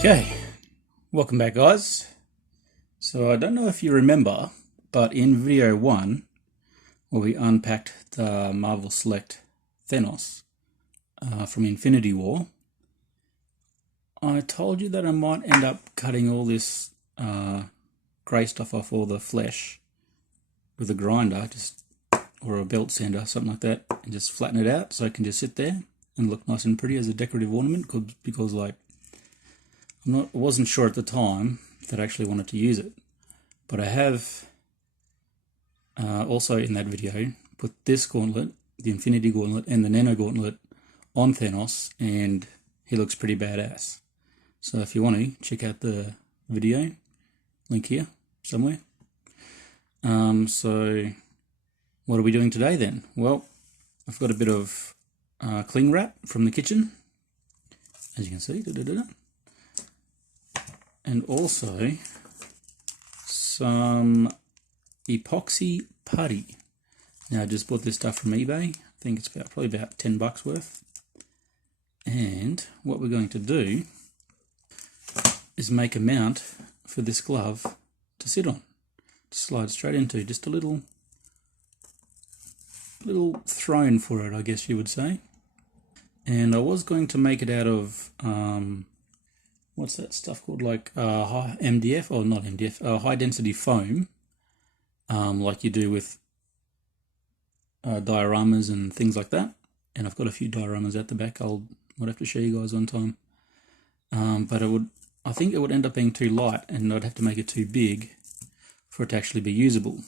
Okay, welcome back guys. So I don't know if you remember, but in video 1 where we unpacked the Marvel Select Thanos from Infinity War, I told you that I might end up cutting all this grey stuff off all the flesh with a grinder, or a belt sander, something like that, and just flatten it out so it can just sit there and look nice and pretty as a decorative ornament, because like I wasn't sure at the time that I actually wanted to use it, but I have also in that video put this gauntlet, the Infinity Gauntlet, and the Nano Gauntlet on Thanos, and he looks pretty badass. So if you want to check out the video, link here somewhere. So what are we doing today then? Well, I've got a bit of cling wrap from the kitchen, as you can see. And also some epoxy putty. Now I just bought this stuff from eBay. I think it's probably about 10 bucks worth. And what we're going to do is make a mount for this glove to sit on, to slide straight into. Just a little throne for it, I guess you would say. And I was going to make it out of what's that stuff called, like MDF, or not MDF, high density foam, like you do with dioramas and things like that. And I've got a few dioramas at the back. Might have to show you guys one time. But I think it would end up being too light, and I'd have to make it too big for it to actually be usable.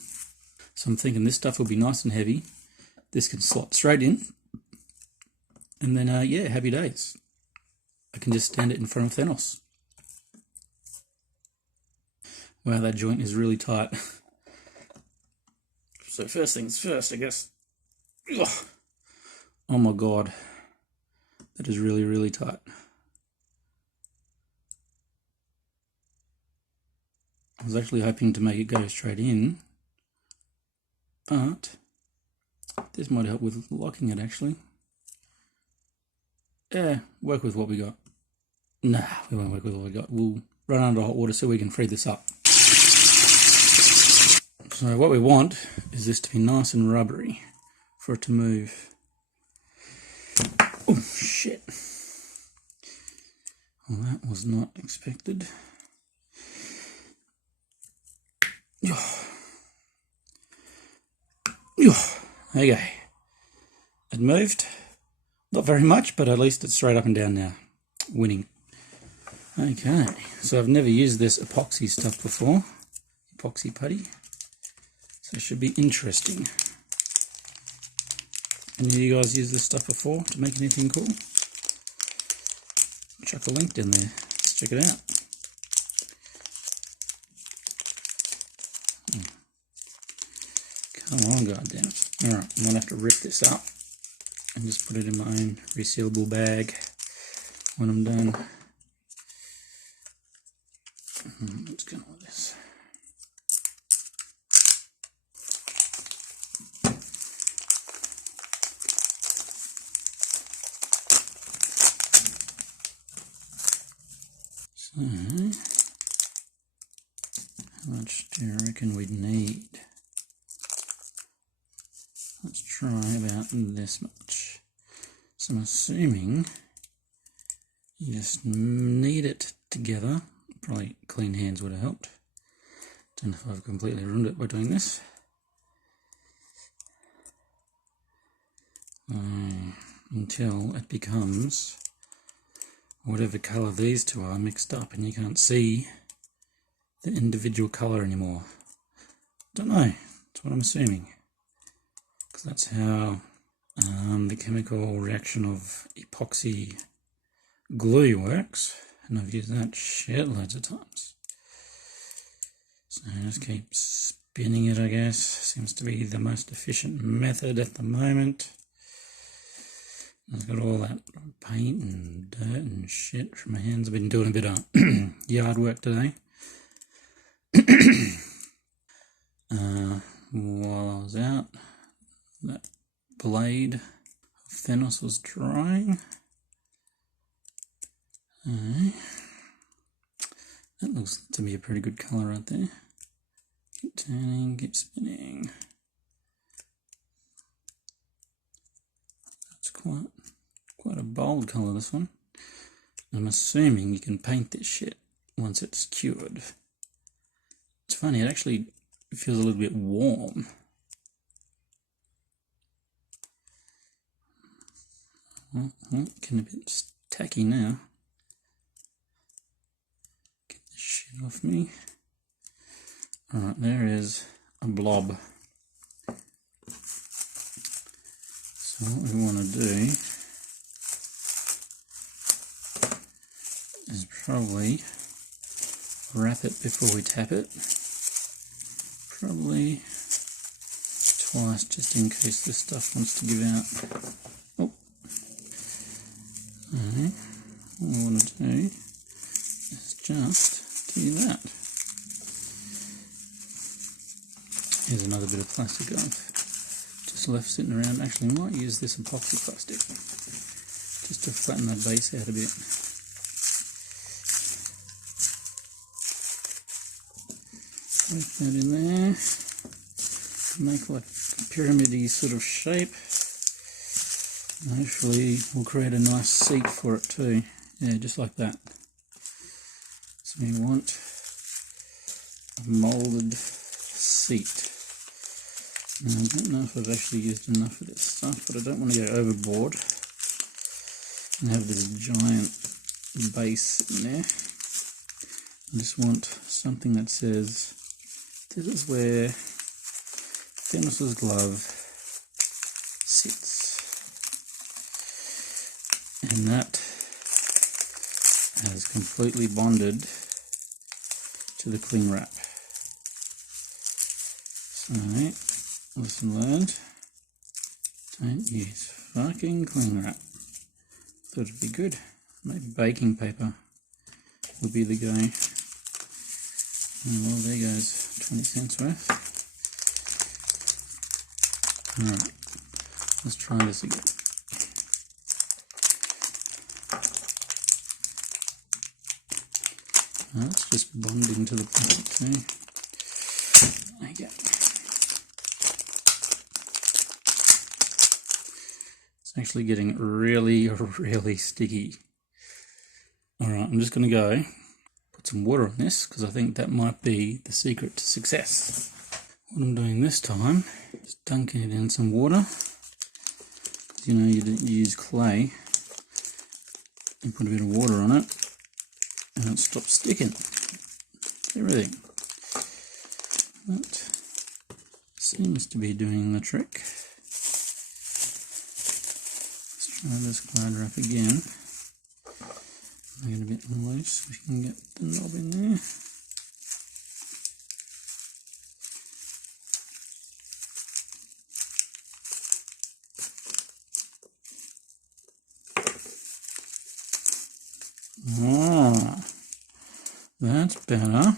So I'm thinking this stuff will be nice and heavy. This can slot straight in, and then yeah, happy days. I can just stand it in front of Thanos. Wow, that joint is really tight. So first things first, I guess. Ugh. Oh my god, that is really, really tight. I was actually hoping to make it go straight in, but this might help with locking it actually. Yeah, work with what we got. Nah, we won't work with what we got. We'll run under hot water so we can free this up. So what we want is this to be nice and rubbery for it to move. Oh shit. Well, that was not expected. Okay. It moved. Not very much, but at least it's straight up and down now. Winning. Okay, so I've never used this epoxy stuff before. Epoxy putty. So it should be interesting. Any of you guys used this stuff before to make anything cool? Chuck a link in there. Let's check it out. Come on, goddammit. Alright, I'm going to have to rip this up and just put it in my own resealable bag when I'm done. Let's go with this. So, how much do you reckon we'd need? Let's try about this much. So I'm assuming you just knead it together. Probably clean hands would have helped. Don't know if I've completely ruined it by doing this. Until it becomes whatever colour these two are mixed up, and you can't see the individual colour anymore. Don't know. That's what I'm assuming. Because that's how the chemical reaction of epoxy glue works. And I've used that shitloads of times. So just keep spinning it, I guess. Seems to be the most efficient method at the moment. I've got all that paint and dirt and shit from my hands. I've been doing a bit of yard work today. While I was out, that blade of Thanos was drying. That looks to be a pretty good colour right there. Keep turning, keep spinning. That's quite a bold colour, this one. I'm assuming you can paint this shit once it's cured. It's funny, it actually feels a little bit warm. Getting a bit tacky now. Get this shit off me. Alright, there is a blob. So what we want to do is probably wrap it before we tap it. Probably twice, just in case this stuff wants to give out. Oh. Alright, what I want to do is just do that. Here's another bit of plastic I've just left sitting around. Actually, I might use this epoxy plastic just to flatten the base out a bit. Put that in there. Make like a pyramid-y sort of shape. And hopefully we'll create a nice seat for it too. Yeah, just like that. So we want a moulded seat. Now, I don't know if I've actually used enough of this stuff, but I don't want to go overboard and have this giant base in there. I just want something that says, this is where Thanos' glove sits. And that has completely bonded to the cling wrap. So, lesson learned, don't use fucking cling wrap. Thought it'd be good. Maybe baking paper would be the go. Oh, well, there goes 20 cents worth. Alright, let's try this again. That's just bonding to the plastic too. There you go. It's actually getting really, really sticky. Alright, I'm just going to go put some water on this because I think that might be the secret to success. What I'm doing this time is dunking it in some water. You know, you use clay, you put a bit of water on it and it stops sticking. Everything. That seems to be doing the trick. Let's try this glad wrap again. Make it a bit loose so we can get the knob in there. Ah, that's better.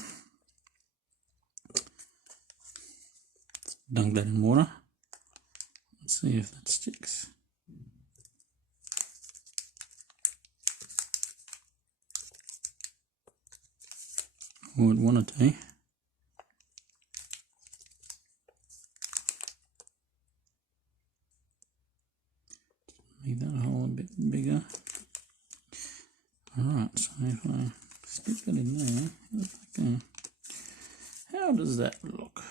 Let's dunk that in water. Let's see if that sticks. I would want it to. Make that hole a bit bigger. Alright, so if I stick that in there, how does that look?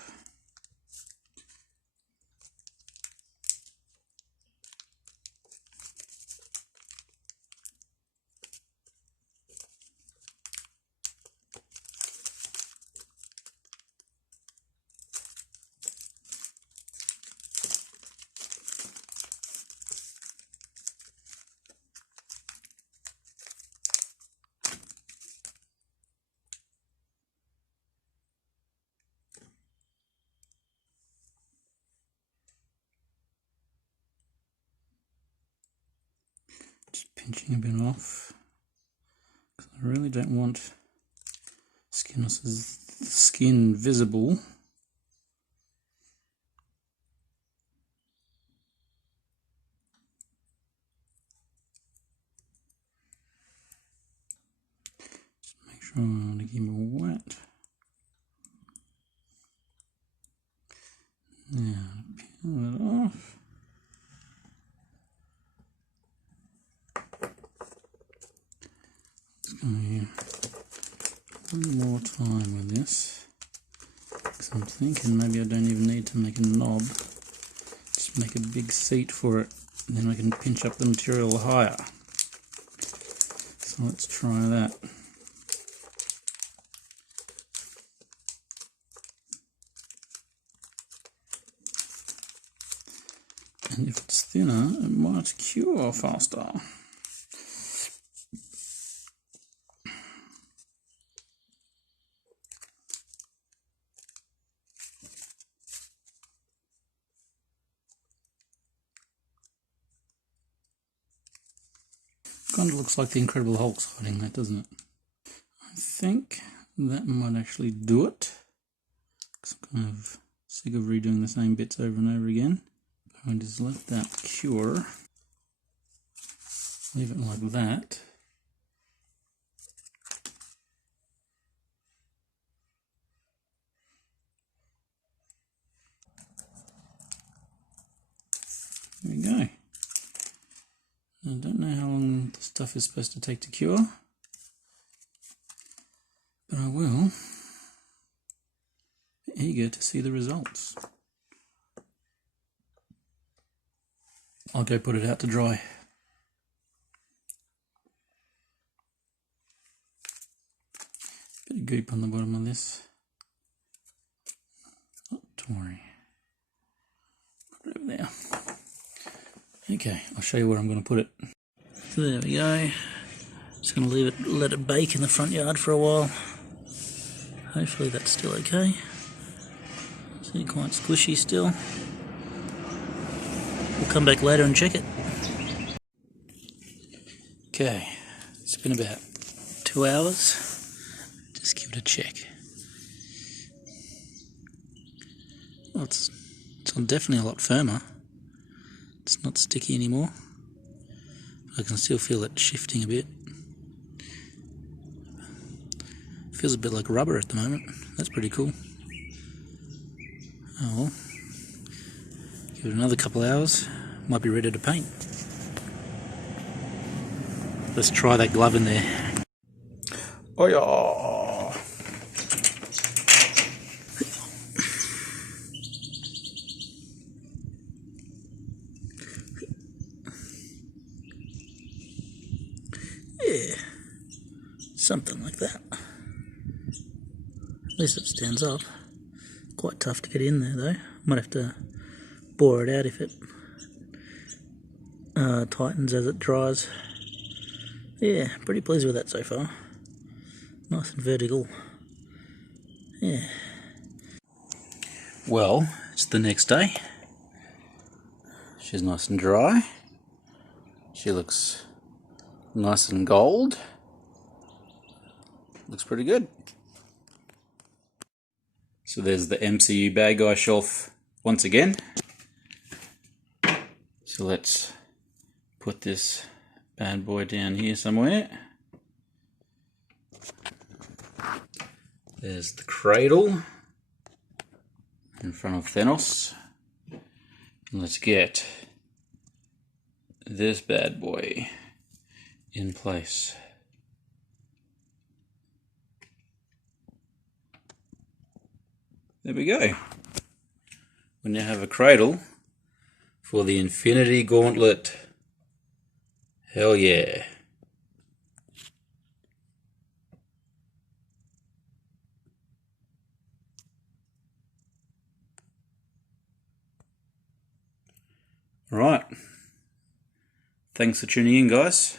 Just pinching a bit off, because I really don't want skin visible. Just make sure Trying to give me a wet. Now, peel it off. Let's go here. A little more time with this. Because I'm thinking maybe I don't even need to make a knob. Just make a big seat for it. And then I can pinch up the material higher. So let's try that. And if it's thinner, it might cure faster. Kind of looks like the Incredible Hulk's hiding that, doesn't it? I think that might actually do it. I'm kind of sick of redoing the same bits over and over again. I'm going to just let that cure. Leave it like that. There we go. I don't know how long the stuff is supposed to take to cure, but I will be eager to see the results. I'll go put it out to dry. Bit of goop on the bottom of this. Not to worry. Put it over there. Okay, I'll show you where I'm going to put it. So there we go. Just going to let it bake in the front yard for a while. Hopefully that's still okay. It's quite squishy still. We'll come back later and check it. Okay, it's been about 2 hours. Just give it a check. Well, it's definitely a lot firmer. It's not sticky anymore. I can still feel it shifting a bit. Feels a bit like rubber at the moment. That's pretty cool. Oh well. Give it another couple hours. Might be ready to paint. Let's try that glove in there. Oh yeah. Yeah, something like that. At least it stands up. Quite tough to get in there though. Might have to bore it out if it tightens as it dries. Yeah, pretty pleased with that so far. Nice and vertical. Yeah. Well, it's the next day. She's nice and dry. She looks nice and gold. Looks pretty good. So there's the MCU bad guy shelf once again. So let's put this bad boy down here somewhere. There's the Cradle in front of Thanos. And let's get this bad boy in place. There we go. We now have a Cradle for the Infinity Gauntlet. Hell yeah. Alright. Thanks for tuning in, guys.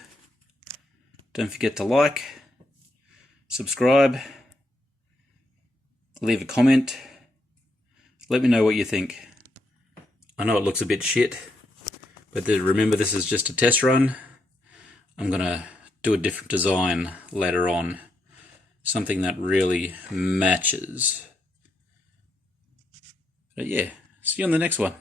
Don't forget to like, subscribe, leave a comment. Let me know what you think. I know it looks a bit shit, but remember this is just a test run. I'm going to do a different design later on. Something that really matches. But yeah, see you on the next one.